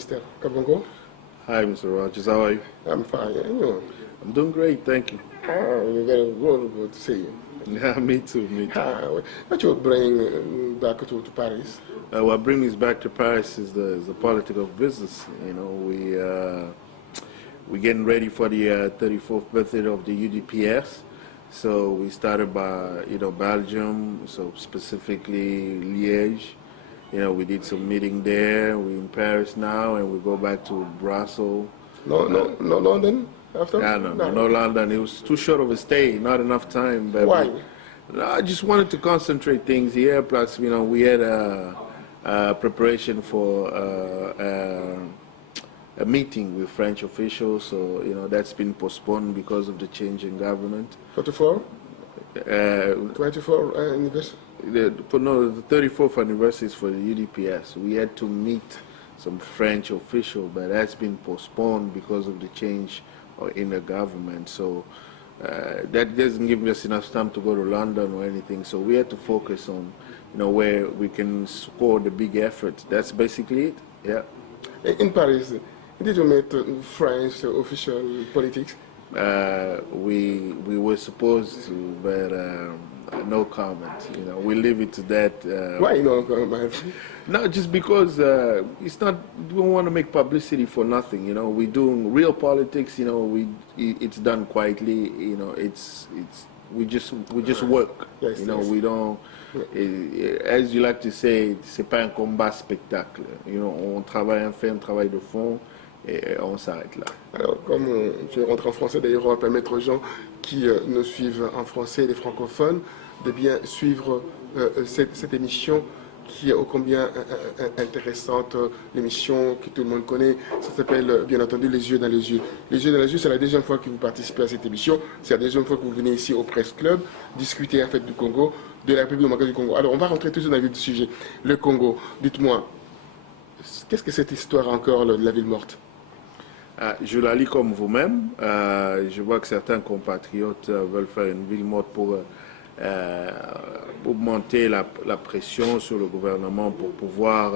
Mr. Kabongo. Hi, Mr. Rogers. How are you? I'm fine. And you? I'm doing great, thank you. You're very good to see you. Yeah, me too, me too. What you bring back to Paris? What brings us back to Paris is the politics of business. You know, we're getting ready for the 34th birthday of the UDPS. So we started by, Belgium, so specifically Liège. We did some meeting there. We're in Paris now, and we go back to Brussels. No London after? Yeah, no London. It was too short of a stay, not enough time. But why? I just wanted to concentrate things here. Plus, we had a preparation for a meeting with French officials. So, that's been postponed because of the change in government. 24? 24 anniversary? The 34th anniversary is for the UDPS. We had to meet some French official, but that's been postponed because of the change in the government. So that doesn't give us enough time to go to London or anything. So we had to focus on, where we can score the big effort. That's basically it. Yeah. In Paris, did you meet French official politics? We were supposed to, but no comment. We leave it to that. Why no comment? No, just because it's not. We don't want to make publicity for nothing. We're doing real politics. It's done quietly. We just work. Yes, yes. We don't. As you like to say, c'est pas un combat spectacle. On travaille, on fait un travail de fond. Et on s'arrête là. Alors, comme je vais rentrer en français, d'ailleurs, on va permettre aux gens qui nous suivent en français, les francophones, de bien suivre cette émission qui est ô combien intéressante, l'émission que tout le monde connaît. Ça s'appelle, bien entendu, Les yeux dans les yeux. Les yeux dans les yeux, c'est la deuxième fois que vous participez à cette émission. C'est la deuxième fois que vous venez ici au Presse Club discuter en fait du Congo, de la République démocratique du Congo. Alors, on va rentrer tout de suite dans le vif du sujet. Le Congo, dites-moi, qu'est-ce que cette histoire encore de la ville morte? Je la lis comme vous-même. Je vois que certains compatriotes veulent faire une ville morte pour augmenter la pression sur le gouvernement pour pouvoir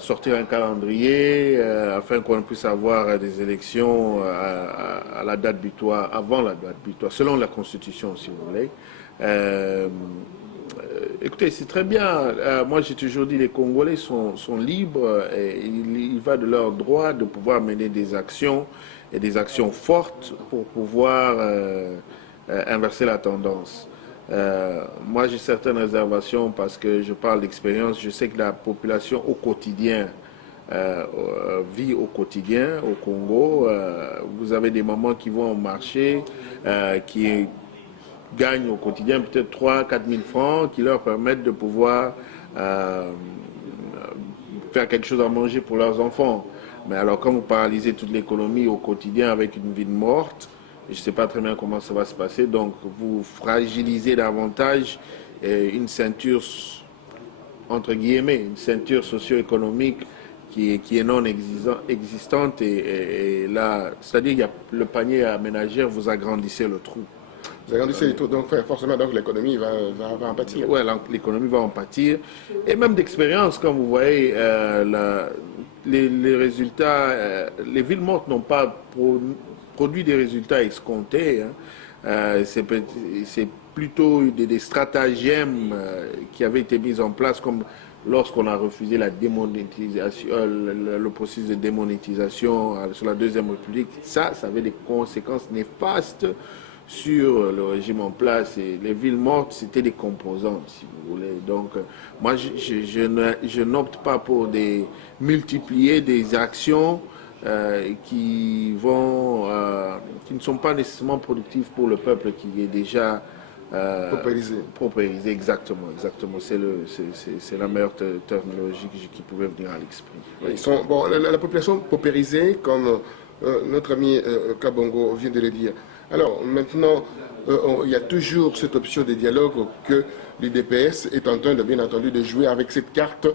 sortir un calendrier afin qu'on puisse avoir des élections à la date butoir, avant la date butoir, selon la Constitution, si vous voulez. Écoutez, c'est très bien. Moi, j'ai toujours dit que les Congolais sont libres et il va de leur droit de pouvoir mener des actions et des actions fortes pour pouvoir inverser la tendance. Moi, j'ai certaines réservations parce que je parle d'expérience. Je sais que la population au quotidien vit au quotidien au Congo. Vous avez des mamans qui vont au marché, qui gagnent au quotidien peut-être 3 000 à 4 000 francs qui leur permettent de pouvoir faire quelque chose à manger pour leurs enfants. Mais alors quand vous paralysez toute l'économie au quotidien avec une ville morte, je ne sais pas très bien comment ça va se passer, donc vous fragilisez davantage une ceinture, entre guillemets, une ceinture socio-économique qui est non existante et là, c'est-à-dire qu'il y a le panier à ménagère, vous agrandissez le trou. Vous agrandissez les trous, donc forcément donc, l'économie va en pâtir. Oui, l'économie va en pâtir. Et même d'expérience, comme vous voyez, les résultats, les villes mortes n'ont pas produit des résultats escomptés. C'est plutôt des stratagèmes qui avaient été mis en place, comme lorsqu'on a refusé la démonétisation, le processus de démonétisation sur la Deuxième République. Ça avait des conséquences néfastes sur le régime en place, et les villes mortes, c'était des composantes, si vous voulez. Donc, moi, je n'opte pas pour multiplier des actions qui ne sont pas nécessairement productives pour le peuple qui est déjà paupérisé. Exactement. C'est la meilleure terminologie qui pouvait venir à l'esprit. Oui. La population paupérisée, comme notre ami Kabongo vient de le dire. Alors maintenant, il y a toujours cette option de dialogue que l'UDPS est en train de, bien entendu, de jouer avec cette carte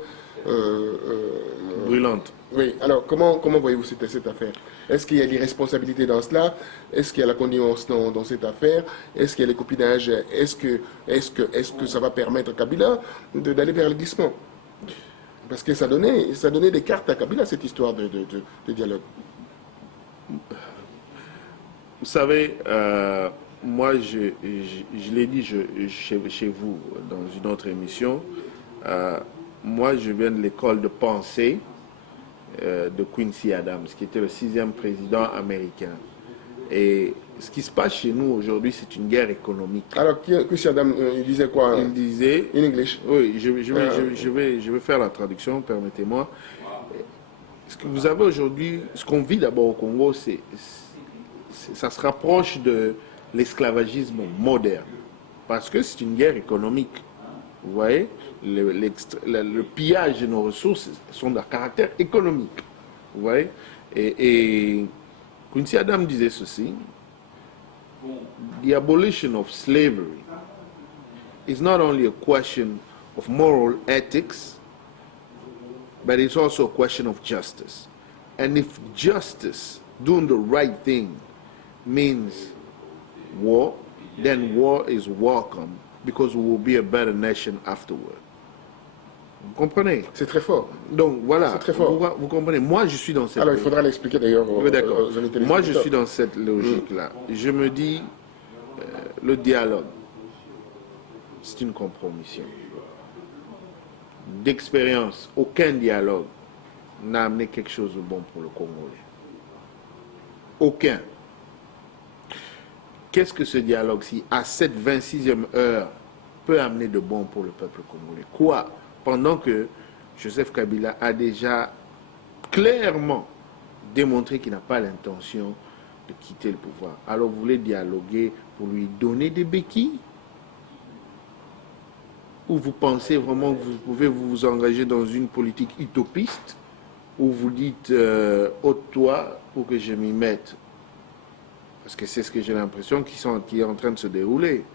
brûlante. Oui, alors comment voyez-vous cette affaire? Est-ce qu'il y a l'irresponsabilité dans cela? Est-ce qu'il y a la connivence dans cette affaire? Est-ce qu'il y a les copinages? Est-ce que ça va permettre à Kabila d'aller vers le glissement? Parce que ça donnait des cartes à Kabila, cette histoire de dialogue. Vous savez, moi, je l'ai dit chez vous dans une autre émission, moi, je viens de l'école de pensée de Quincy Adams, qui était le 6e président américain. Et ce qui se passe chez nous aujourd'hui, c'est une guerre économique. Alors, Quincy Adams, il disait quoi? Il disait... In English. Oui, je vais faire la traduction, permettez-moi. Ce que vous avez aujourd'hui, ce qu'on vit d'abord au Congo, ça se rapproche de l'esclavagisme moderne. Parce que c'est une guerre économique. Vous voyez, le pillage de nos ressources sont d'un caractère économique. Vous voyez, et Quincy Adams disait ceci: The abolition of slavery is not only a question of moral ethics, but it's also a question of justice. And if justice, doing the right thing, means war, then war is welcome because we will be a better nation afterward. Vous comprenez? C'est très fort. Donc voilà, c'est très fort. Vous comprenez? Moi, je suis dans cette... Alors, il faudra l'expliquer d'ailleurs aux invités. Moi, je suis dans cette logique-là. Je me dis, le dialogue, c'est une compromission. D'expérience, aucun dialogue n'a amené quelque chose de bon pour le Congolais. Aucun. Qu'est-ce que ce dialogue-ci, à cette 26e heure, peut amener de bon pour le peuple congolais? Quoi? Pendant que Joseph Kabila a déjà clairement démontré qu'il n'a pas l'intention de quitter le pouvoir. Alors vous voulez dialoguer pour lui donner des béquilles? Ou vous pensez vraiment que vous pouvez vous engager dans une politique utopiste où vous dites ôte-toi pour que je m'y mette? Parce que c'est ce que j'ai l'impression qui est en train de se dérouler.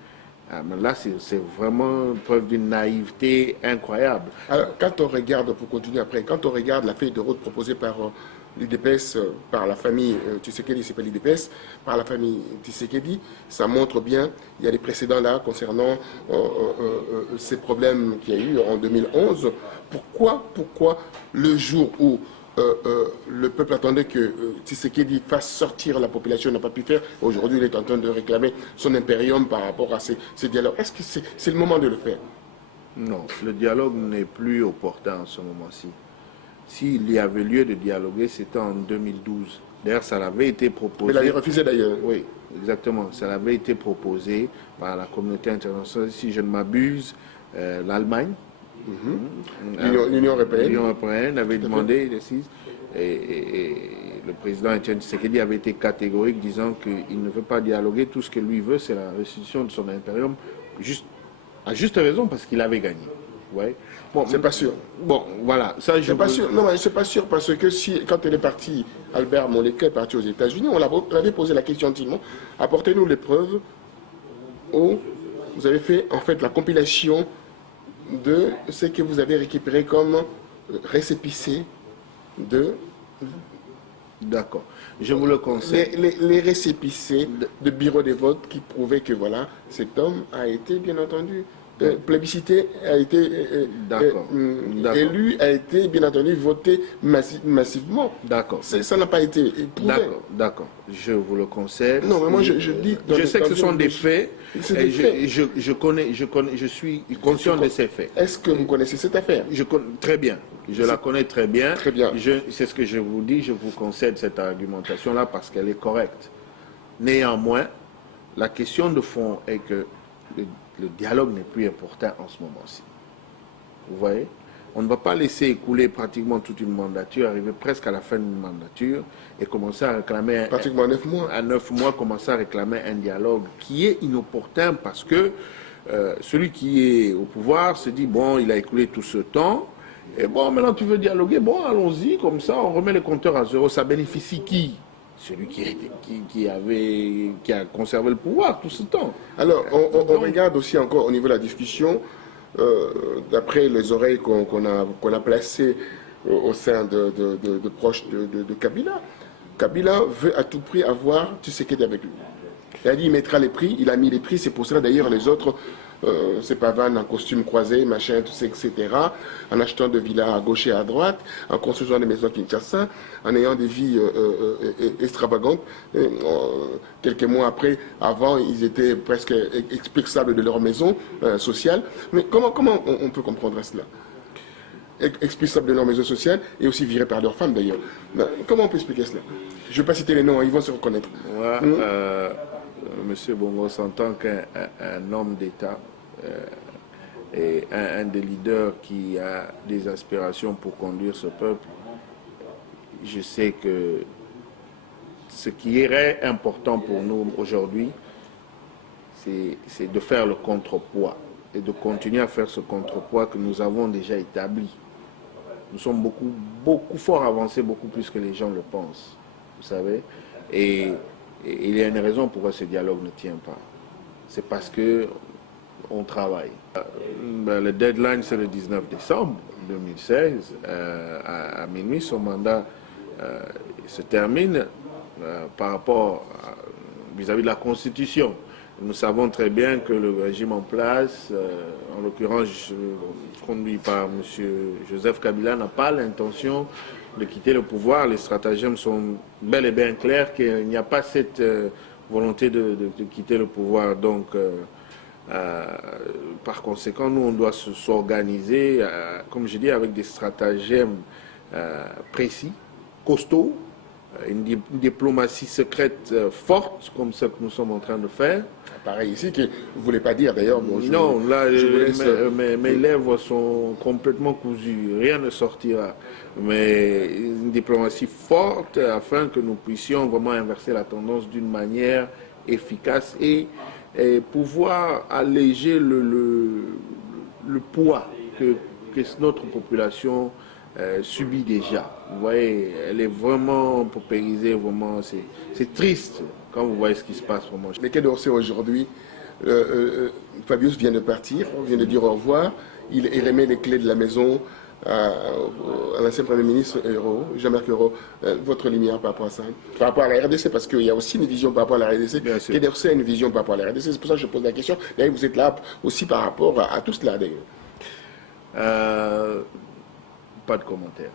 Mais là, c'est vraiment preuve d'une naïveté incroyable. Alors, quand on regarde, pour continuer après, quand on regarde la feuille de route proposée par l'UDPS, par la famille Tshisekedi, c'est pas l'UDPS, par la famille Tshisekedi, ça montre bien, il y a des précédents là concernant ces problèmes qu'il y a eu en 2011. Pourquoi le jour où le peuple attendait que Tshisekedi fasse sortir la population, n'a pas pu faire. Aujourd'hui, il est en train de réclamer son impérium par rapport à ces dialogues. Est-ce que c'est le moment de le faire? Non, le dialogue n'est plus opportun en ce moment-ci. S'il y avait lieu de dialoguer, c'était en 2012. D'ailleurs, ça l'avait été proposé. Mais il avait refusé d'ailleurs. Oui, exactement. Ça l'avait été proposé par la communauté internationale. Si je ne m'abuse, l'Allemagne. L'Union européenne. L'Union européenne avait demandé et le président Etienne Tshisekedi avait été catégorique disant qu'il ne veut pas dialoguer. Tout ce que lui veut, c'est la restitution de son impérium, à juste raison parce qu'il avait gagné. Ouais. Bon, c'est pas sûr. Bon, voilà. Ça, je pas sûr. Non, mais c'est pas sûr parce que quand elle est partie, Albert Moleka est parti aux États-Unis, on avait posé la question gentiment. Apportez-nous les preuves où vous avez fait en fait la compilation de ce que vous avez récupéré comme récépissé de... D'accord. Je vous le conseille. Les récépissés de bureau de vote qui prouvaient que voilà, cet homme a été bien entendu plébiscité, a été élu, a été bien entendu voté massivement. D'accord. Ça n'a pas été prouvé. D'accord. Je vous le concède. Non, mais moi je dis... Je sais que ce sont des faits. Je suis conscient de ces faits. Est-ce que vous connaissez cette affaire? Très bien. Je la connais très bien. Très bien. C'est ce que je vous dis. Je vous concède cette argumentation-là parce qu'elle est correcte. Néanmoins, la question de fond est que le dialogue n'est plus important en ce moment-ci. Vous voyez? On ne va pas laisser écouler pratiquement toute une mandature, arriver presque à la fin d'une mandature et commencer à réclamer... Pratiquement 9 mois. À 9 mois, commencer à réclamer un dialogue qui est inopportun parce que celui qui est au pouvoir se dit, bon, il a écoulé tout ce temps, et bon, maintenant tu veux dialoguer, bon, allons-y, comme ça, on remet les compteurs à zéro. Ça bénéficie qui? Celui qui a conservé le pouvoir tout ce temps. Alors, on regarde aussi encore au niveau de la discussion, d'après les oreilles qu'on a placées au sein de proches de Kabila. Kabila veut à tout prix avoir Tshisekedi avec lui. Il a dit qu'il mettra les prix, il a mis les prix, c'est pour cela d'ailleurs les autres ses pavanes en costume croisé, machin, tout ça, etc., en achetant des villas à gauche et à droite, en construisant des maisons à Kinshasa, en ayant des vies extravagantes. Quelques mois après, avant, ils étaient presque expulsables de leur maison sociale. Mais comment on peut comprendre cela? Expulsables de leur maison sociale et aussi virés par leurs femmes d'ailleurs. Comment on peut expliquer cela? Je ne vais pas citer les noms, hein, ils vont se reconnaître. Moi, Monsieur Bongos, en tant qu'un homme d'État et un des leaders qui a des aspirations pour conduire ce peuple, je sais que ce qui irait important pour nous aujourd'hui, c'est de faire le contrepoids et de continuer à faire ce contrepoids que nous avons déjà établi. Nous sommes beaucoup fort avancés, beaucoup plus que les gens le pensent, vous savez. Et il y a une raison pourquoi ce dialogue ne tient pas. C'est parce que on travaille. Le deadline, c'est le 19 décembre 2016. À minuit, son mandat se termine par rapport vis-à-vis de la Constitution. Nous savons très bien que le régime en place, en l'occurrence conduit par M. Joseph Kabila, n'a pas l'intention de quitter le pouvoir. Les stratagèmes sont bel et bien clairs, qu'il n'y a pas cette volonté de quitter le pouvoir. Donc, par conséquent, nous, on doit s'organiser, comme je dis, avec des stratagèmes précis, costauds, une diplomatie secrète forte, comme ce que nous sommes en train de faire. Pareil ici, que vous ne voulez pas dire d'ailleurs. Bon, non, là, mes lèvres sont complètement cousues, rien ne sortira. Mais une diplomatie forte afin que nous puissions vraiment inverser la tendance d'une manière efficace et pouvoir alléger le poids que notre population subit déjà. Vous voyez, elle est vraiment paupérisée, vraiment, c'est triste quand vous voyez ce qui se passe vraiment. Mais Quai d'Orsay aujourd'hui, Fabius vient de partir, vient de dire au revoir, il remet les clés de la maison à l'ancien Premier ministre Jean-Marc Ayrault. Votre lumière par rapport à ça, par rapport à la RDC, parce qu'il y a aussi une vision par rapport à la RDC. Quai d'Orsay a une vision par rapport à la RDC, c'est pour ça que je pose la question. D'ailleurs, vous êtes là aussi par rapport à tout cela d'ailleurs. Pas de commentaire.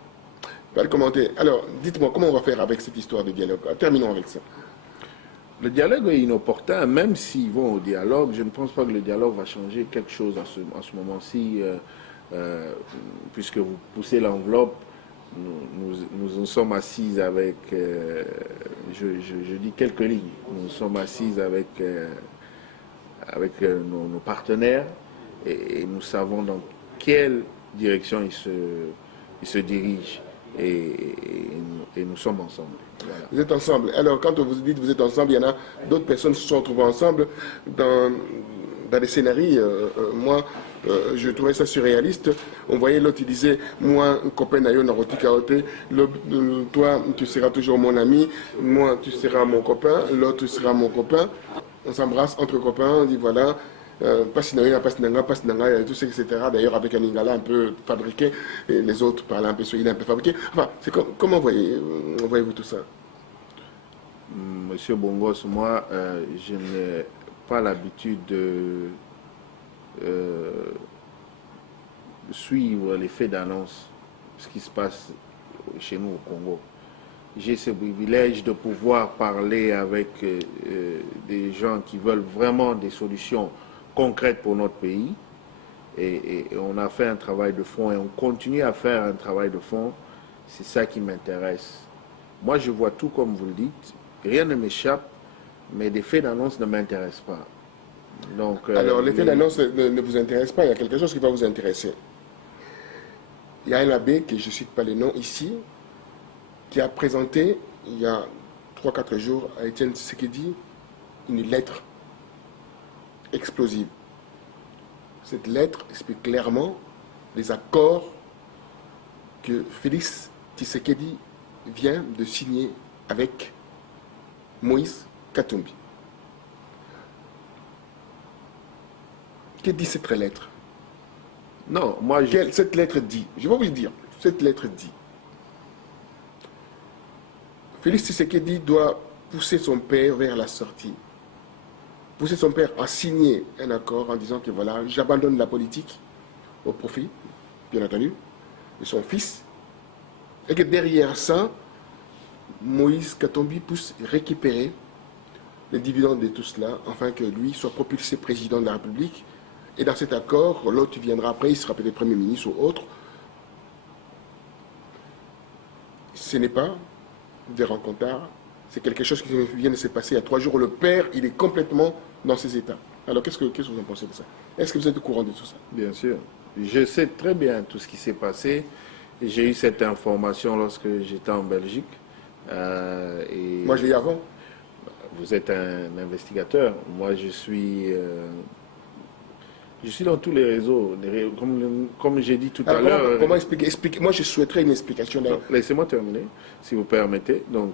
Pas de commentaire. Alors, dites-moi, comment on va faire avec cette histoire de dialogue? Terminons avec ça. Le dialogue est inopportun, même s'ils vont au dialogue. Je ne pense pas que le dialogue va changer quelque chose à ce moment-ci, puisque vous poussez l'enveloppe. Nous sommes assises avec, je dis quelques lignes, nous sommes assises avec nos partenaires et nous savons dans quelle direction ils se dirigent et nous sommes ensemble. Voilà. Vous êtes ensemble. Alors, quand vous dites vous êtes ensemble, il y en a d'autres personnes qui se sont retrouvées ensemble dans des scénarios. Moi, je trouvais ça surréaliste. On voyait l'autre, il disait, moi, copain Nayo Naroti Kaote, toi, tu seras toujours mon ami, moi, tu seras mon copain, l'autre, tu seras mon copain. On s'embrasse entre copains, on dit voilà. Passinanga, tout ça, etc. D'ailleurs, avec un lingala un peu fabriqué, et les autres parlaient un peu swahili un peu fabriqué. Enfin, comment voyez-vous tout ça? Monsieur Bongos, moi, je n'ai pas l'habitude de suivre les faits d'annonce, ce qui se passe chez nous au Congo. J'ai ce privilège de pouvoir parler avec des gens qui veulent vraiment des solutions concrètes pour notre pays. Et on a fait un travail de fond et on continue à faire un travail de fond. C'est ça qui m'intéresse. Moi, je vois tout comme vous le dites. Rien ne m'échappe, mais des faits d'annonce ne m'intéressent pas. Donc, alors, les faits d'annonce ne vous intéressent pas. Il y a quelque chose qui va vous intéresser. Il y a un abbé, que je ne cite pas les noms ici, qui a présenté, il y a 3-4 jours, à Étienne Tshisekedi, une lettre explosive. Cette lettre explique clairement les accords que Félix Tshisekedi vient de signer avec Moïse Katumbi. Que dit cette lettre? Non, moi cette lettre dit, je vais vous le dire, cette lettre dit, Félix Tshisekedi doit pousser son père vers la sortie. poussé son père à signer un accord en disant que voilà, j'abandonne la politique au profit, bien entendu, de son fils, et que derrière ça, Moïse Katumbi puisse récupérer les dividendes de tout cela, afin que lui soit propulsé président de la République. Et dans cet accord, l'autre viendra après, il sera peut-être Premier ministre ou autre. Ce n'est pas des rencontres, c'est quelque chose qui vient de se passer il y a 3 jours. Le père, il est complètement dans ses états. Alors, qu'est-ce que vous en pensez de ça? Est-ce que vous êtes au courant de tout ça? Bien sûr. Je sais très bien tout ce qui s'est passé. J'ai eu cette information lorsque j'étais en Belgique. Moi, je l'ai eu avant. Vous êtes un investigateur. Moi, je suis dans tous les réseaux. Comme j'ai dit tout à l'heure. Comment expliquer? Moi, je souhaiterais une explication. Laissez-moi terminer, si vous permettez. Donc,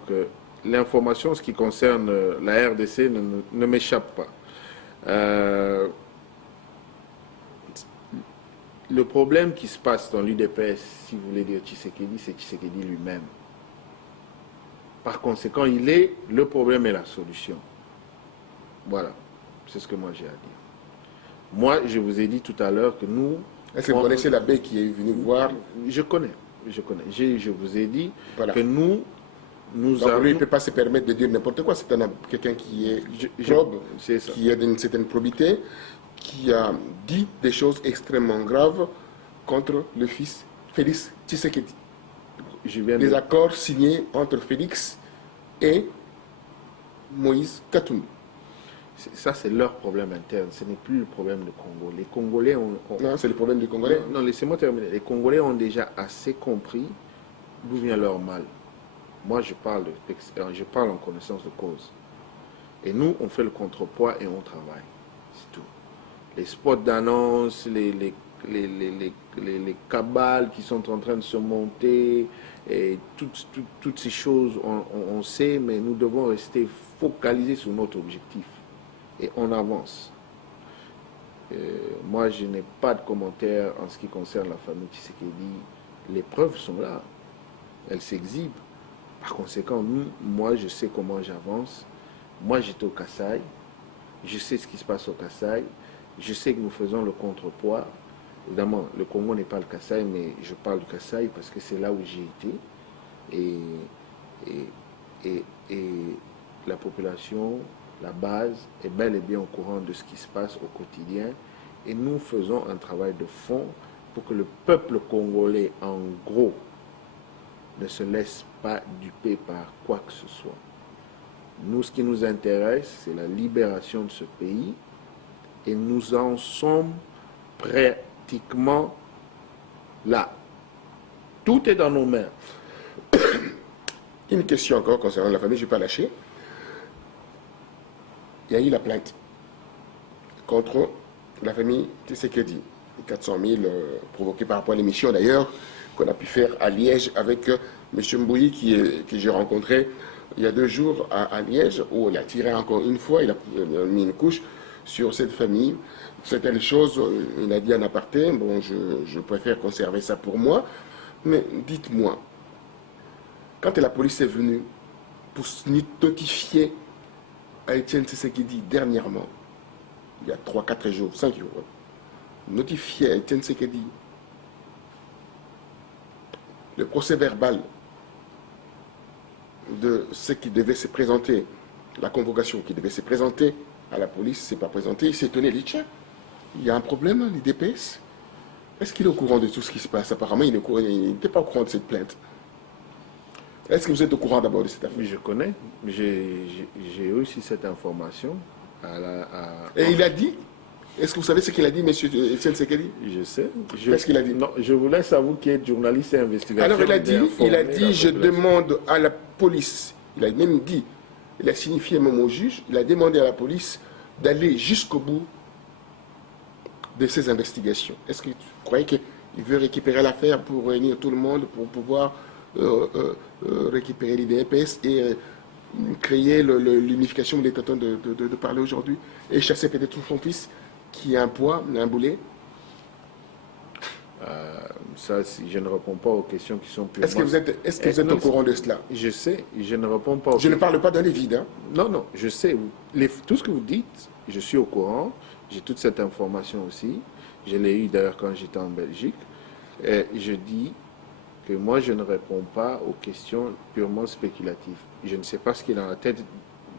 l'information, ce qui concerne la RDC, ne m'échappe pas. Le problème qui se passe dans l'UDPS, si vous voulez dire Tshisekedi, c'est Tshisekedi lui-même. Par conséquent, il est le problème et la solution. Voilà, c'est ce que moi j'ai à dire. Moi, je vous ai dit tout à l'heure que nous... Est-ce que vous connaissez l'abbé qui est venu voir? Je connais. Je vous ai dit que nous donc lui, il ne peut pas se permettre de dire n'importe quoi. C'est quelqu'un qui est probe, qui a une certaine probité, qui a dit des choses extrêmement graves contre le fils Félix Tshisekedi. Les accords signés entre Félix et Moïse Katumbi. Ça, c'est leur problème interne. Ce n'est plus le problème du Congo. Les Congolais ont... Non, c'est le problème du Congolais. Non, laissez-moi terminer. Les Congolais ont déjà assez compris d'où vient leur mal. Moi, je parle en connaissance de cause. Et nous, on fait le contrepoids et on travaille. C'est tout. Les spots d'annonce, les cabales qui sont en train de se monter, et toutes ces choses, on sait, mais nous devons rester focalisés sur notre objectif. Et on avance. Moi, je n'ai pas de commentaires en ce qui concerne la famille Tshisekedi. Les preuves sont là. Elles s'exhibent. Par conséquent, moi, je sais comment j'avance. Moi, j'étais au Kasaï. Je sais ce qui se passe au Kasaï. Je sais que nous faisons le contrepoids. Évidemment, le Congo n'est pas le Kasaï, mais je parle du Kasaï parce que c'est là où j'ai été. Et la population, la base, est bel et bien au courant de ce qui se passe au quotidien. Et nous faisons un travail de fond pour que le peuple congolais, en gros, ne se laisse pas duper par quoi que ce soit. Nous, ce qui nous intéresse, c'est la libération de ce pays. Et nous en sommes pratiquement là. Tout est dans nos mains. Une question encore concernant la famille, je ne vais pas lâcher. Il y a eu la plainte contre la famille Tshisekedi. 400 000 provoqués par rapport à l'émission d'ailleurs qu'on a pu faire à Liège avec M. Mbouyi que j'ai rencontré il y a 2 jours à Liège, où il a tiré encore une fois, il a mis une couche sur cette famille. Certaines choses, il a dit en aparté, bon, je préfère conserver ça pour moi, mais dites-moi, quand la police est venue pour notifier à Étienne Tshisekedi dernièrement, il y a 3, 4 jours, 5 jours, notifier à Étienne Tshisekedi le procès verbal de ce qui devait se présenter, la convocation qui devait se présenter à la police, s'est pas présenté, il s'est étonné, il dit tiens, il y a un problème, l'IDPS. Est-ce qu'il est au courant de tout ce qui se passe? Apparemment, il n'était pas au courant de cette plainte. Est-ce que vous êtes au courant d'abord de cette affaire? Je connais, j'ai aussi cette information. Et il a dit, est-ce que vous savez ce qu'il a dit, M. Étienne Tshisekedi? Je sais. Qu'est-ce qu'il a dit? Non, je vous laisse à vous qui êtes journaliste et investigateur. Alors il a dit, je demande à la police, il a même dit, il a signifié même au juge, il a demandé à la police d'aller jusqu'au bout de ces investigations. Est-ce que vous croyez qu'il veut récupérer l'affaire pour réunir tout le monde, pour pouvoir récupérer l'IDPS et créer l'unification dont il est en train de parler aujourd'hui, et chasser peut-être son fils qui a un poids, un boulet? Ça, je ne réponds pas aux questions qui sont purement... Est-ce que vous êtes au courant de cela? Je sais, je ne réponds pas aux Je ne parle pas dans les vides. Hein. Non, je sais. Tout ce que vous dites je suis au courant, j'ai toute cette information aussi. Je l'ai eu d'ailleurs quand j'étais en Belgique. Et je dis que moi, je ne réponds pas aux questions purement spéculatives. Je ne sais pas ce qu'il a dans la tête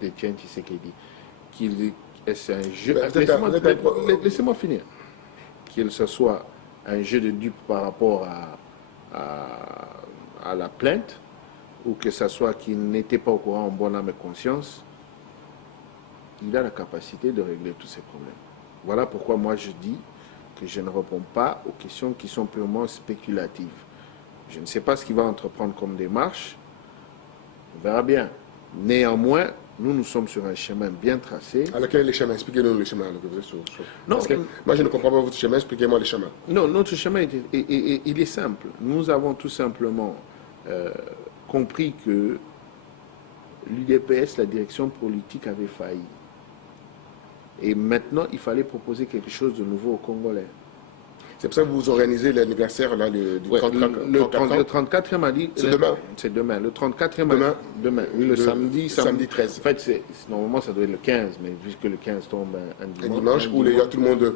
d'Etienne Tshisekedi. C'est un jeu. Laissez-moi finir. Qu'il ce soit un jeu de dupe par rapport à la plainte, ou que ce soit qu'il n'était pas au courant en bonne âme et conscience, il a la capacité de régler tous ces problèmes. Voilà pourquoi moi je dis que je ne réponds pas aux questions qui sont purement spéculatives. Je ne sais pas ce qu'il va entreprendre comme démarche. On verra bien. Néanmoins, nous sommes sur un chemin bien tracé. Alors, quel est le chemin? Expliquez-nous le chemin. Non, parce que moi, je ne comprends pas votre chemin. Expliquez-moi le chemin. Non, notre chemin, il est simple. Nous avons tout simplement compris que l'UDPS, la direction politique, avait failli. Et maintenant, il fallait proposer quelque chose de nouveau aux Congolais. C'est pour ça que vous organisez l'anniversaire là, du 34 le 34e a dit... C'est demain. C'est demain. Le 34e demain. Oui, le samedi 13. En fait, normalement, ça doit être le 15, mais puisque le 15 tombe un dimanche. Un dimanche où il y a tout le monde...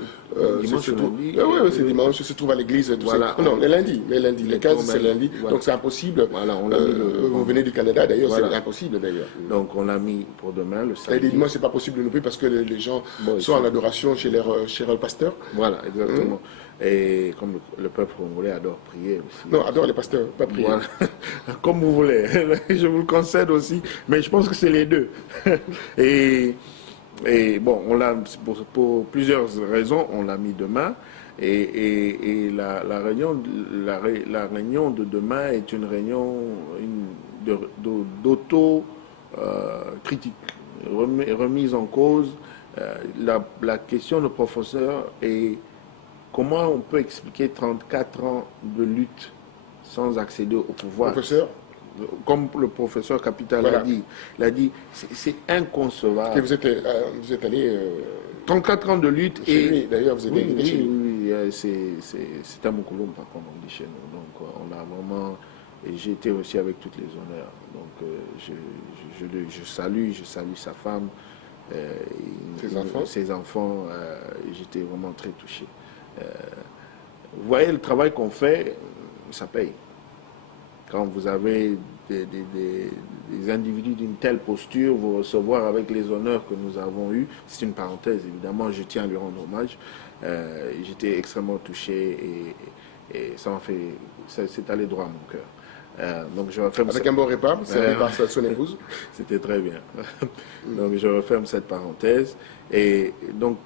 dimanche, lundi. Oui, c'est dimanche, se trouve à l'église. Voilà, non, le lundi. Le 15, c'est lundi. Voilà. Donc c'est impossible. Voilà, on l'a mis vous venez du Canada, d'ailleurs, voilà. C'est impossible, d'ailleurs. Donc on l'a mis pour demain, le samedi. Et les dimanches, c'est pas possible non plus parce que les gens sont en adoration chez leur pasteur. Voilà, exactement. Et comme le peuple congolais adore prier aussi. Non, adore les pasteurs, pas prier. Voilà. Comme vous voulez, je vous le concède aussi, mais je pense que c'est les deux. Et bon, on l'a pour plusieurs raisons, on l'a mis demain. Et la réunion de demain est une réunion d'auto-critique, remise en cause. La question de professeur est comment on peut expliquer 34 ans de lutte sans accéder au pouvoir. Professeur, comme le professeur Capital l'a dit, c'est inconcevable. que vous êtes allé... 34 ans de lutte chez lui, d'ailleurs, vous êtes invité chez lui. Oui, c'est un Moukoulou, par contre, on dit chez nous. Donc, on a vraiment... Et j'ai été aussi avec toutes les honneurs. Donc, je salue sa femme, ses enfants. J'étais vraiment très touché. Vous voyez, le travail qu'on fait, ça paye. Quand vous avez des individus d'une telle posture, vous recevoir avec les honneurs que nous avons eus, c'est une parenthèse, évidemment, je tiens à lui rendre hommage. J'étais extrêmement touché et ça m'a fait, c'est allé droit à mon cœur. Donc je referme avec un bon repas, servi par son épouse. C'était très bien. Donc je referme cette parenthèse. Et donc,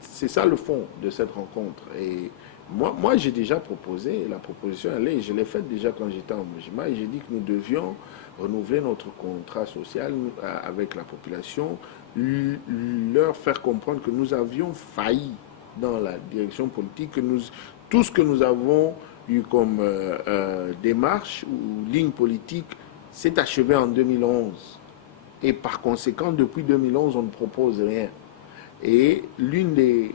c'est ça le fond de cette rencontre. Et moi j'ai déjà proposé, la proposition, je l'ai faite déjà quand j'étais en Mojima, et j'ai dit que nous devions renouveler notre contrat social avec la population, leur faire comprendre que nous avions failli dans la direction politique, que tout ce que nous avons eu comme démarche ou ligne politique s'est achevé en 2011. Et par conséquent, depuis 2011, on ne propose rien. Et l'une des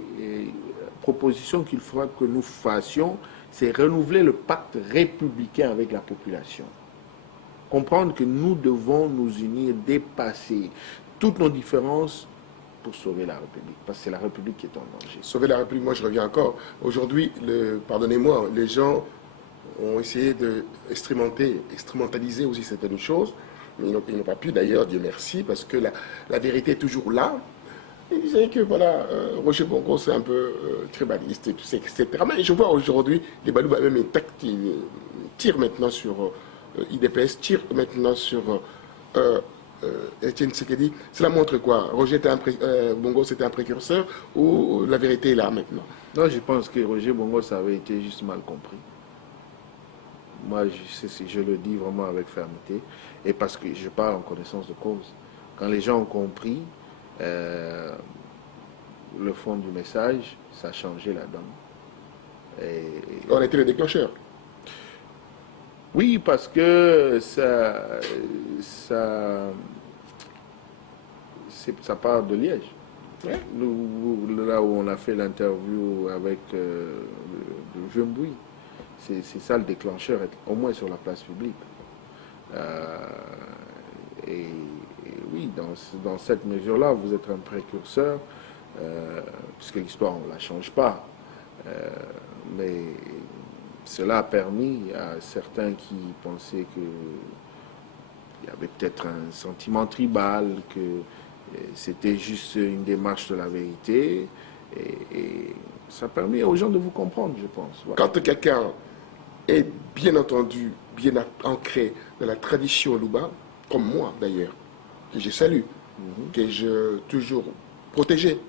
propositions qu'il faudra que nous fassions, c'est renouveler le pacte républicain avec la population. Comprendre que nous devons nous unir, dépasser toutes nos différences pour sauver la République. Parce que c'est la République qui est en danger. Sauver la République, moi je reviens encore. Aujourd'hui, pardonnez-moi, les gens ont essayé d'instrumentaliser aussi certaines choses. Mais ils n'ont pas pu d'ailleurs, Dieu merci, parce que la vérité est toujours là. Il disait que voilà, Roger Bongo c'est un peu tribaliste, et tout, etc. Mais je vois aujourd'hui les Balouba même tirent maintenant sur IDPS, tirent maintenant sur Etienne Tshisekedi. Cela montre quoi? Roger Bongo c'était un précurseur ou la vérité est là maintenant? Non, je pense que Roger Bongo ça avait été juste mal compris. Moi, je le dis vraiment avec fermeté et parce que je parle en connaissance de cause. Quand les gens ont compris le fond du message, ça a changé la donne. On a été le déclencheur. Oui, parce que ça part de Liège. Ouais. Là où on a fait l'interview avec le Jeune Bouy, c'est ça le déclencheur, au moins sur la place publique. Et oui, dans cette mesure-là, vous êtes un précurseur, puisque l'histoire, on ne la change pas. Mais cela a permis à certains qui pensaient qu'il y avait peut-être un sentiment tribal, que c'était juste une démarche de la vérité. Et ça a permis aux gens de vous comprendre, je pense. Voilà. Quand quelqu'un est bien entendu, bien ancré dans la tradition Luba, comme moi d'ailleurs, que je salue, que j'ai toujours protégé,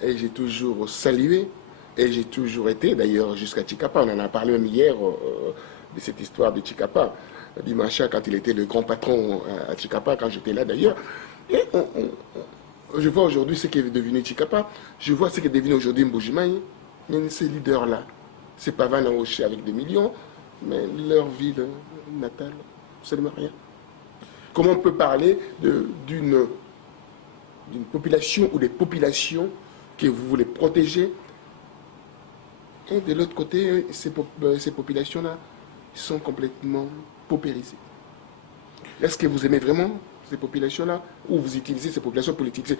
et j'ai toujours salué, et j'ai toujours été, d'ailleurs, jusqu'à Chikapa. On en a parlé même hier de cette histoire de Chikapa, Dimacha, quand il était le grand patron à Chikapa, quand j'étais là d'ailleurs. Et je vois aujourd'hui ce qui est devenu Chikapa, je vois ce qui est devenu aujourd'hui Mbujimaï. Mais ces leaders-là, c'est pas Van Rocher avec des millions, mais leur ville natale, seulement rien. Comment on peut parler d'une population ou des populations que vous voulez protéger, et de l'autre côté, ces populations-là sont complètement paupérisées. Est-ce que vous aimez vraiment ces populations-là, ou vous utilisez ces populations pour l'utiliser?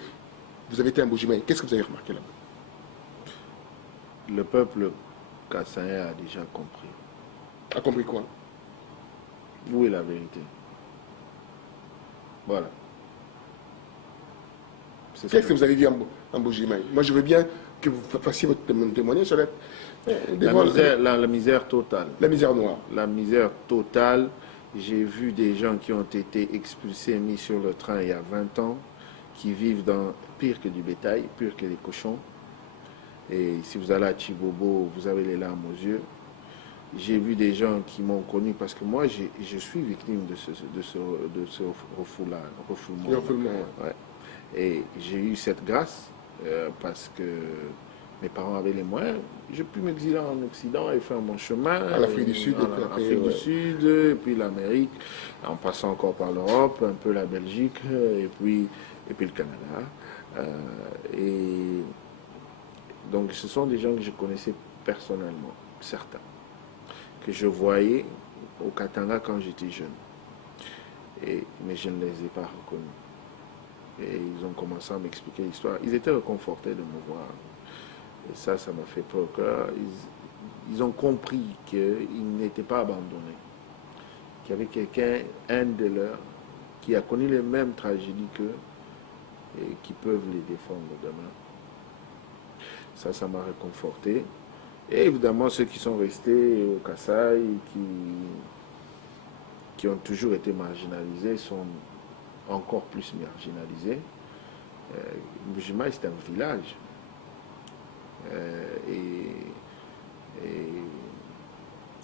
Vous avez été un Mbujimaï, qu'est-ce que vous avez remarqué là-bas? Le peuple kassaïen a déjà compris. A compris quoi? Où est la vérité? Voilà. Qu'est-ce que vous avez vu en Mbujimaï? Moi, je veux bien que vous fassiez votre témoignage sur la misère totale. La misère noire. La misère totale. J'ai vu des gens qui ont été expulsés, mis sur le train il y a 20 ans, qui vivent dans pire que du bétail, pire que des cochons. Et si vous allez à Chibobo, vous avez les larmes aux yeux. J'ai vu des gens qui m'ont connu parce que moi, je suis victime de ce refoulement. Ouais. Et j'ai eu cette grâce parce que mes parents avaient les moyens. J'ai pu m'exiler en Occident et faire mon chemin. À l'Afrique du Sud. Du Sud, et puis l'Amérique, en passant encore par l'Europe, un peu la Belgique, et puis le Canada. Et donc ce sont des gens que je connaissais personnellement, certains, que je voyais au Katanga quand j'étais jeune. Mais je ne les ai pas reconnus. Et ils ont commencé à m'expliquer l'histoire. Ils étaient réconfortés de me voir. Et ça m'a fait peur. Ils ont compris qu'ils n'étaient pas abandonnés. Qu'il y avait quelqu'un, un de leurs, qui a connu les mêmes tragédies qu'eux et qui peuvent les défendre demain. Ça m'a réconforté. Et évidemment, ceux qui sont restés au Kasaï, qui ont toujours été marginalisés, sont encore plus marginalisés. Mbujimaï, c'est un village. Et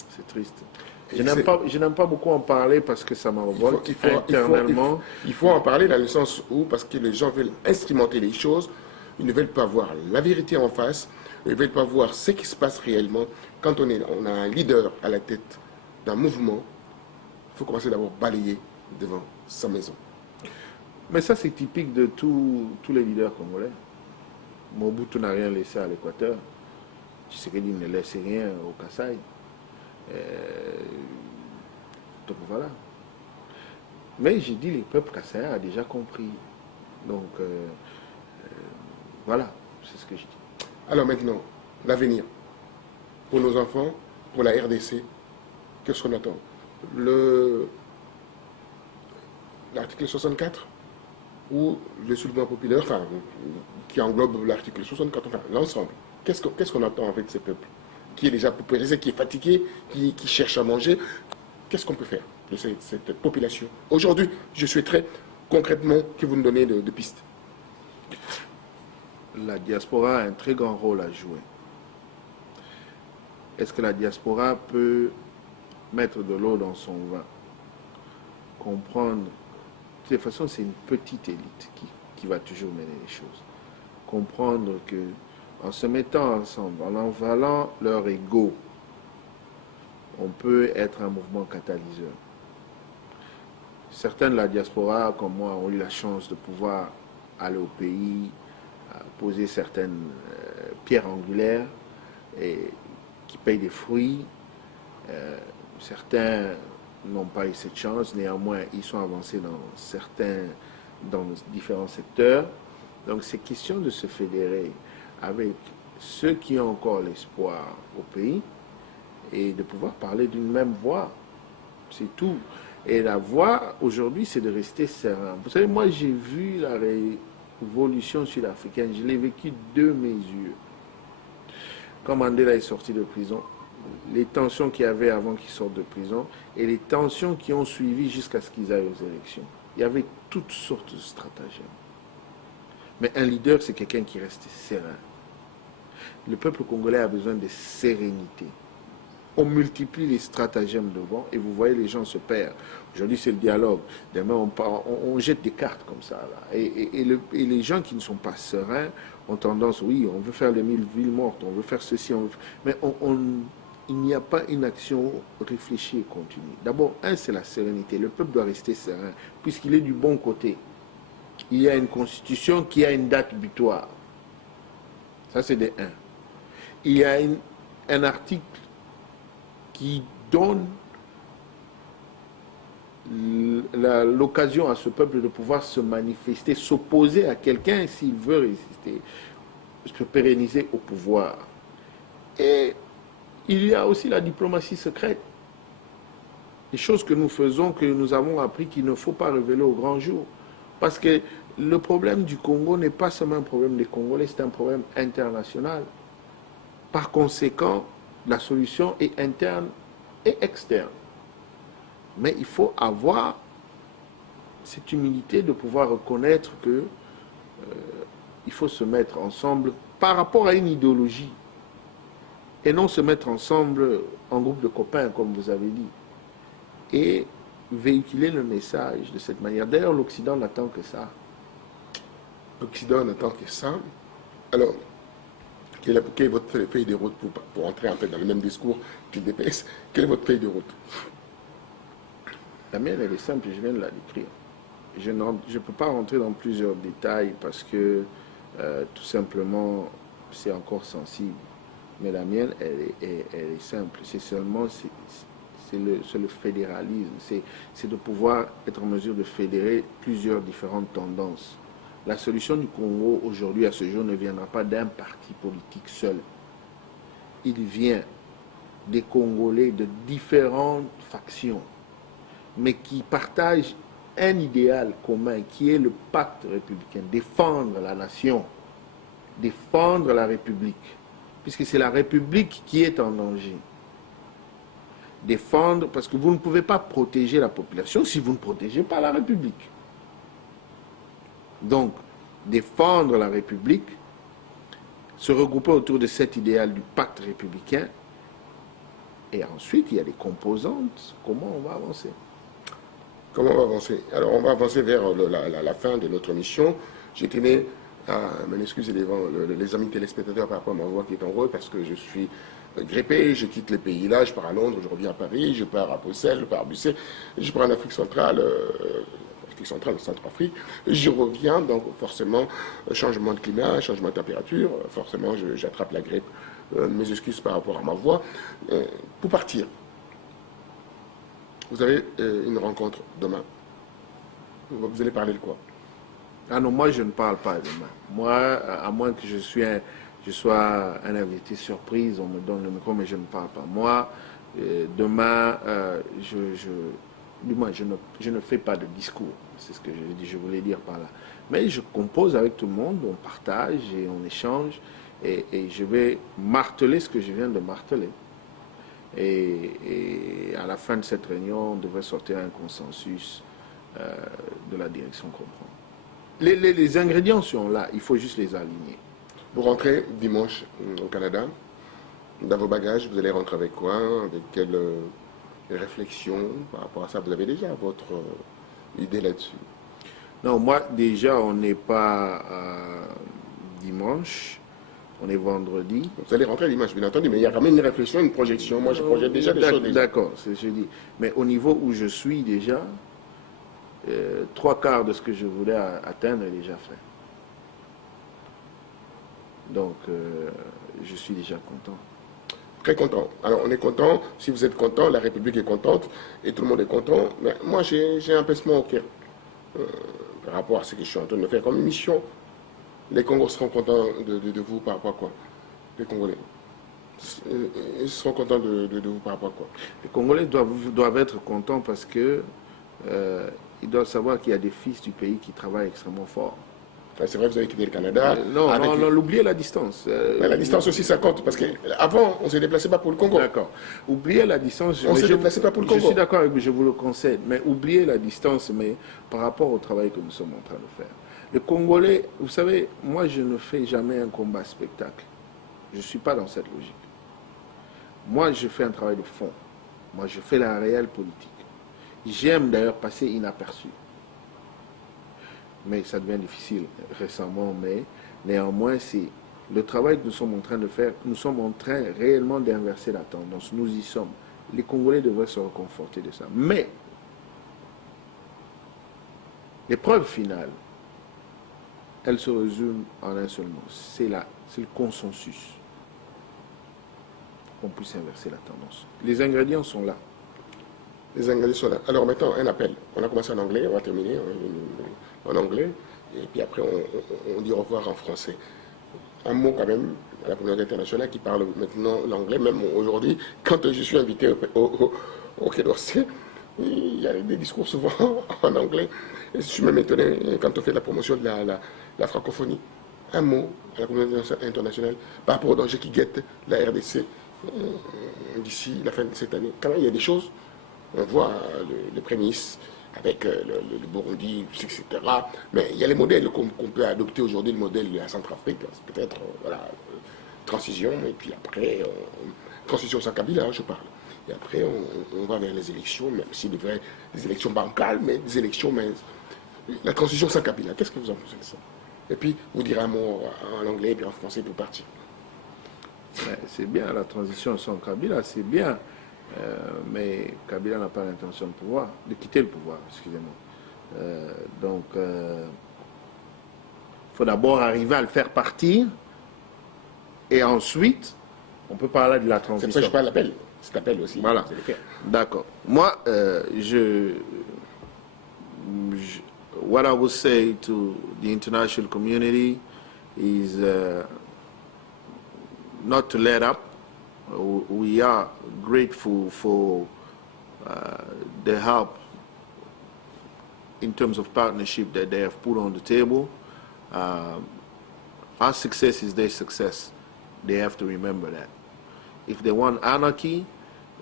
c'est triste. Je n'aime pas beaucoup en parler parce que ça me révolte internellement. Il faut en parler dans le sens où, parce que les gens veulent instrumenter les choses, ils ne veulent pas voir la vérité en face, ils ne veulent pas voir ce qui se passe réellement. Quand on a un leader à la tête d'un mouvement, il faut commencer d'abord balayer devant sa maison. Mais ça, c'est typique de tous les leaders congolais. Mobutu n'a rien laissé à l'Équateur. Tshisekedi ne laisse rien au Kasaï. Donc voilà. Mais j'ai dit, le peuple kassaïen a déjà compris. Donc voilà, c'est ce que je dis. Alors maintenant, l'avenir. Pour nos enfants, pour la RDC, qu'est-ce qu'on attend? L'article 64 ou le soulèvement populaire, enfin, qui englobe l'article 64, enfin, l'ensemble. Qu'est-ce qu'on attend avec ces peuples qui est déjà paupérisé, qui est fatigué, qui cherche à manger? Qu'est-ce qu'on peut faire de cette population? Aujourd'hui, je souhaiterais concrètement que vous nous donniez de pistes. La diaspora a un très grand rôle à jouer. Est-ce que la diaspora peut mettre de l'eau dans son vin? Comprendre. De toute façon, c'est une petite élite qui va toujours mener les choses. Comprendre que en se mettant ensemble, en envalant leur ego, on peut être un mouvement catalyseur. Certains de la diaspora, comme moi, ont eu la chance de pouvoir aller au pays, poser certaines pierres angulaires et qui payent des fruits. Certains n'ont pas eu cette chance, néanmoins ils sont avancés dans certains dans différents secteurs. Donc c'est question de se fédérer avec ceux qui ont encore l'espoir au pays et de pouvoir parler d'une même voix. C'est tout. Et la voix, aujourd'hui, c'est de rester serein. Vous savez, moi, j'ai vu la révolution sud-africaine. Je l'ai vécue de mes yeux. Quand Mandela est sorti de prison, les tensions qu'il y avait avant qu'il sorte de prison et les tensions qui ont suivi jusqu'à ce qu'ils aillent aux élections. Il y avait toutes sortes de stratagèmes. Mais un leader, c'est quelqu'un qui reste serein. Le peuple congolais a besoin de sérénité. On multiplie les stratagèmes devant et vous voyez les gens se perdent. Aujourd'hui c'est le dialogue, demain on jette des cartes comme ça. Là. Et les gens qui ne sont pas sereins ont tendance, oui, on veut faire les 1000 villes mortes, on veut faire ceci, mais il n'y a pas une action réfléchie et continue. D'abord, c'est la sérénité. Le peuple doit rester serein puisqu'il est du bon côté. Il y a une constitution qui a une date butoir. Ça c'est des 1. Il y a un article qui donne l'occasion à ce peuple de pouvoir se manifester, s'opposer à quelqu'un s'il veut résister, se pérenniser au pouvoir. Et il y a aussi la diplomatie secrète. Les choses que nous faisons, que nous avons appris qu'il ne faut pas révéler au grand jour. Parce que le problème du Congo n'est pas seulement un problème des Congolais, c'est un problème international. Par conséquent, la solution est interne et externe. Mais il faut avoir cette humilité de pouvoir reconnaître que il faut se mettre ensemble par rapport à une idéologie et non se mettre ensemble en groupe de copains, comme vous avez dit, et véhiculer le message de cette manière. D'ailleurs, l'Occident n'attend que ça. L'Occident n'attend que ça. Alors, quelle est votre feuille de route pour entrer en fait dans le même discours qu'il dépasse? Quelle est votre feuille de route? La mienne, elle est simple, je viens de la décrire. Je ne peux pas rentrer dans plusieurs détails parce que tout simplement, c'est encore sensible. Mais la mienne, elle est simple. C'est seulement, c'est le fédéralisme. C'est de pouvoir être en mesure de fédérer plusieurs différentes tendances. La solution du Congo aujourd'hui à ce jour ne viendra pas d'un parti politique seul. Il vient des Congolais de différentes factions, mais qui partagent un idéal commun qui est le pacte républicain, défendre la nation, défendre la République, puisque c'est la République qui est en danger. Défendre, parce que vous ne pouvez pas protéger la population si vous ne protégez pas la République. Donc, défendre la République, se regrouper autour de cet idéal du pacte républicain, et ensuite, il y a des composantes. Comment on va avancer? Comment on va avancer? Alors, on va avancer vers la fin de notre mission. Je tenais à m'excuser devant les amis téléspectateurs par rapport à ma voix qui est en rôle, parce que je suis grippé, je quitte les pays là, je pars à Londres, je reviens à Paris, je pars à Bruxelles, je pars à Bruxelles, je pars en Afrique centrale, Centrafrique, je reviens, donc forcément, changement de climat, changement de température, forcément j'attrape la grippe. Mes excuses par rapport à ma voix. Pour partir, vous avez une rencontre demain. Vous allez parler de quoi? Ah non, moi je ne parle pas demain. Moi, à moins que je sois un invité surprise, on me donne le micro, mais je ne parle pas. Moi, demain, je ne fais pas de discours. C'est ce que je voulais dire par là. Mais je compose avec tout le monde, on partage et on échange. Et je vais marteler ce que je viens de marteler. Et à la fin de cette réunion, on devrait sortir un consensus de la direction qu'on prend. Les ingrédients sont là, il faut juste les aligner. Vous rentrez dimanche au Canada. Dans vos bagages, vous allez rentrer avec quoi? Avec quelle réflexion par rapport à ça? Vous avez déjà votre idée là-dessus? Non, moi, déjà, on n'est pas dimanche. On est vendredi. Vous allez rentrer dimanche, bien entendu, mais il y a quand même une réflexion, une projection. Moi, je projette déjà des choses. D'accord, c'est ce que je dis. Mais au niveau où je suis déjà, 3/4 de ce que je voulais atteindre est déjà fait. Donc, je suis déjà content. Très content. Alors, on est content. Si vous êtes content, la République est contente et tout le monde est content. Mais moi, j'ai un pincement au cœur. par rapport à ce que je suis en train de faire comme mission. Les Congos seront contents de vous par rapport à quoi? Les Congolais. Ils seront contents de vous par rapport à quoi? Les Congolais doivent être contents parce que ils doivent savoir qu'il y a des fils du pays qui travaillent extrêmement fort. Enfin, c'est vrai que vous avez quitté le Canada. Non, oubliez la distance. Mais la distance aussi, ça compte. Parce qu'avant, on ne se déplaçait pas pour le Congo. D'accord. Oubliez la distance. On ne se déplaçait pas pour le Congo. Je suis d'accord avec vous, je vous le concède. Mais oubliez la distance, mais par rapport au travail que nous sommes en train de faire. Les Congolais, vous savez, moi, je ne fais jamais un combat spectacle. Je ne suis pas dans cette logique. Moi, je fais un travail de fond. Moi, je fais la réelle politique. J'aime d'ailleurs passer inaperçu. Mais ça devient difficile récemment, mais néanmoins, c'est le travail que nous sommes en train de faire. Nous sommes en train réellement d'inverser la tendance. Nous y sommes. Les Congolais devraient se réconforter de ça. Mais l'épreuve finale, elle se résume en un seul mot. C'est le consensus. Pour qu'on puisse inverser la tendance. Les ingrédients sont là. Les ingrédients sont là. Alors maintenant, un appel. On a commencé en anglais, on va terminer en anglais. Et puis après, on dit au revoir en français. Un mot quand même à la communauté internationale qui parle maintenant l'anglais. Même aujourd'hui, quand je suis invité au Quai d'Orsay, il y a des discours souvent en anglais. Et je suis même étonné quand on fait la promotion de la francophonie. Un mot à la communauté internationale par rapport aux dangers qui guettent la RDC d'ici la fin de cette année. Quand même, il y a des choses. On voit les prémices avec le Burundi, etc. Mais il y a les modèles qu'on peut adopter aujourd'hui, le modèle de la Centrafrique, peut-être, voilà, transition, et puis après, transition sans Kabila, je parle. Et après, on va vers les élections, même si des élections bancales, mais des élections minces. La transition sans Kabila, qu'est-ce que vous en pensez de ça? Et puis, vous direz un mot en anglais et puis en français pour partir. C'est bien, la transition sans Kabila, c'est bien. Mais Kabila n'a pas l'intention de quitter le pouvoir, excusez-moi. Donc, il faut d'abord arriver à le faire partir, et ensuite, on peut parler de la transition. C'est pour ça que je parle l'appel. Cet appel aussi. Voilà. D'accord. Moi, what I would say to the international community is not to let up. We are grateful for the help in terms of partnership that they have put on the table. Our success is their success. They have to remember that. If they want anarchy,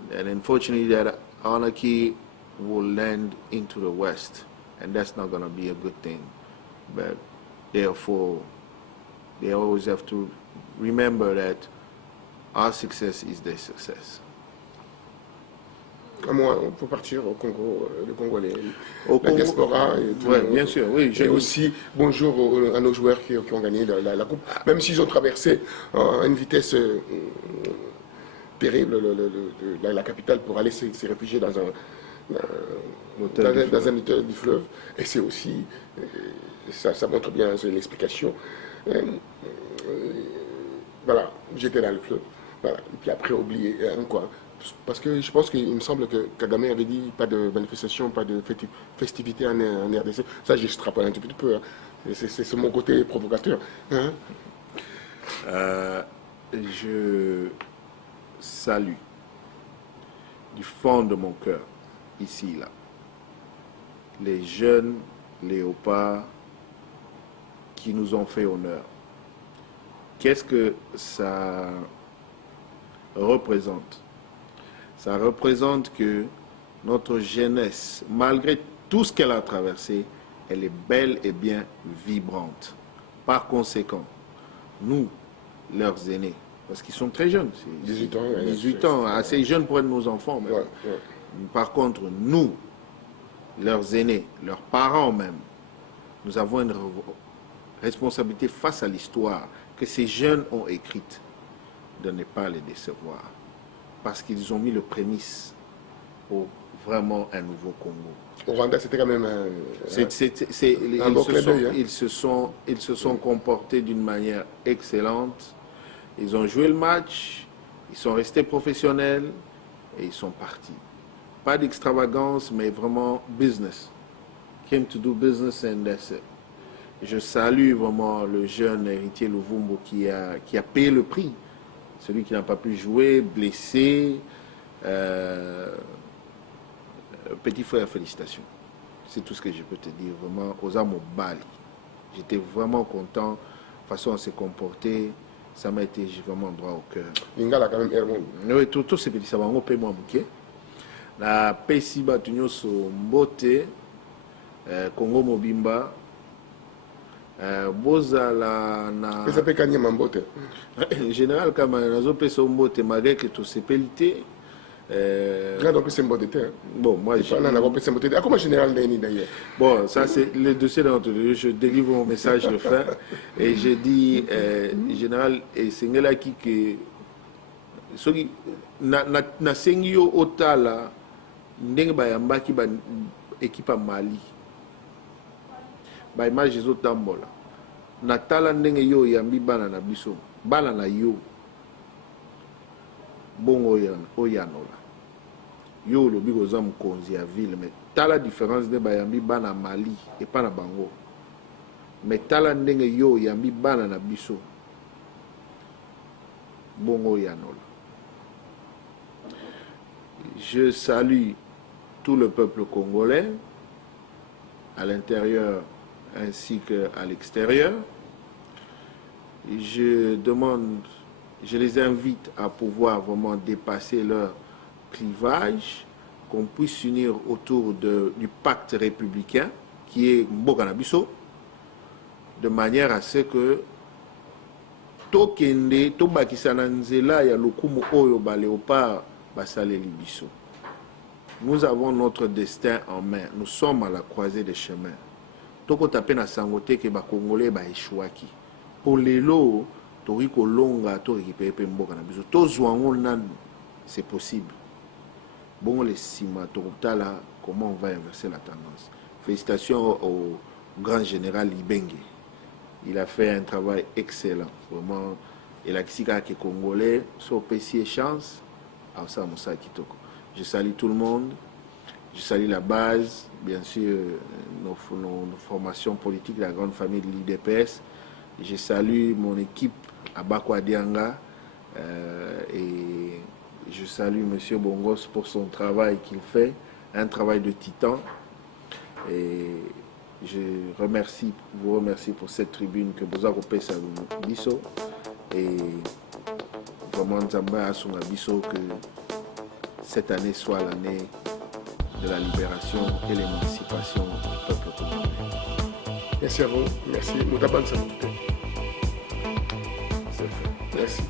then unfortunately that anarchy will land into the West, and that's not going to be a good thing. But therefore, they always have to remember that our success is their success. Moi, on peut partir au Congo, le Congolais, Au la Congo, diaspora. ouais, bien sûr, oui. Et aussi, bonjour à nos joueurs qui ont gagné la Coupe. Même s'ils ont traversé à une vitesse terrible la capitale pour aller se réfugier dans un hôtel du fleuve. Et c'est aussi, ça montre bien l'explication. Voilà, j'étais dans le fleuve. Voilà. Et puis après, oublier quoi. Parce que je pense qu'il me semble que Kagame avait dit pas de manifestation, pas de festivité en RDC. Ça, j'extrapole un petit peu. Hein. C'est mon côté provocateur. Hein? Je salue du fond de mon cœur, ici, là, les jeunes léopards qui nous ont fait honneur. Qu'est-ce que ça représente? Ça représente que notre jeunesse, malgré tout ce qu'elle a traversé, elle est belle et bien vibrante. Par conséquent, nous, leurs aînés, parce qu'ils sont très jeunes, 18 ans, 18 ans, assez jeunes pour être nos enfants même. Ouais. Par contre, nous, leurs aînés, leurs parents même, nous avons une responsabilité face à l'histoire que ces jeunes ont écrite, de ne pas les décevoir. Parce qu'ils ont mis le prémisse pour vraiment un nouveau Congo. Au Rwanda, c'était quand même ils se sont comportés d'une manière excellente. Ils ont joué le match, ils sont restés professionnels et ils sont partis. Pas d'extravagance, mais vraiment business came to do business and that's it. Je salue vraiment le jeune héritier Luvumbo qui a payé le prix. Celui qui n'a pas pu jouer, blessé. Petit frère, félicitations. C'est tout ce que je peux te dire, vraiment, aux âmes au Bali. J'étais vraiment content, la façon à se comporter, ça m'a été vraiment droit au cœur. Lingala quand même Hermon. Oui, tout ce petit ça va on paye moi bouquet. La Pesiba Tunyoso Mbote, Congo Mobimba, Bozala na. Ça s'appelle Kanye Mambote. En général, quand on a payé Mbote, malgré que tout c'est pelleté. Donc c'est Mbote. Bon, moi je. Comment général d'ailleurs? Bon, ça c'est le dossier dans notre. Je délivre mon message de fin et je dis, général, et c'est là qui que. Na sengio otala ndenge bayambaki ba équipe à Mali ba image zo tambola na tala ndenge yo yambi bana na biso bana na yo bongo oyanola yo lobi koza mokonzi ya ville mais tala différence de bayambi bana Mali et pas na bango mais tala ndenge yo yambi bana na biso bongo oyanola. Je salue tout le peuple congolais, à l'intérieur ainsi qu'à l'extérieur. Je les invite à pouvoir vraiment dépasser leur clivage, qu'on puisse s'unir autour du pacte républicain qui est Mbokanabiso, de manière à ce que Tokende, Tobakisananzela, ya Lokumu Oyo ba Léopard, nous avons notre destin en main. Nous sommes à la croisée des chemins. Toko tapé na sangote que ba Congolais ba échouaki. Pour les lots, toriko longa to récupérer pe mboka na biso. To zwango nan, c'est possible. Bon les sima tala comment on va inverser la tendance. Félicitations au grand général Libengue. Il a fait un travail excellent. Vraiment, et la kisika qui est congolais, so pessier chance. Je salue tout le monde, je salue la base, bien sûr, nos formations politiques, la grande famille de l'IDPS. Je salue mon équipe à Bakwadianga et je salue M. Bongos pour son travail qu'il fait, un travail de titan. Et je vous remercie pour cette tribune que vous avez fait à Bisso. Et vraiment, Nzamba a son abisso que cette année soit l'année de la libération et l'émancipation du peuple congolais. Merci à vous. Merci. C'est fait. Merci.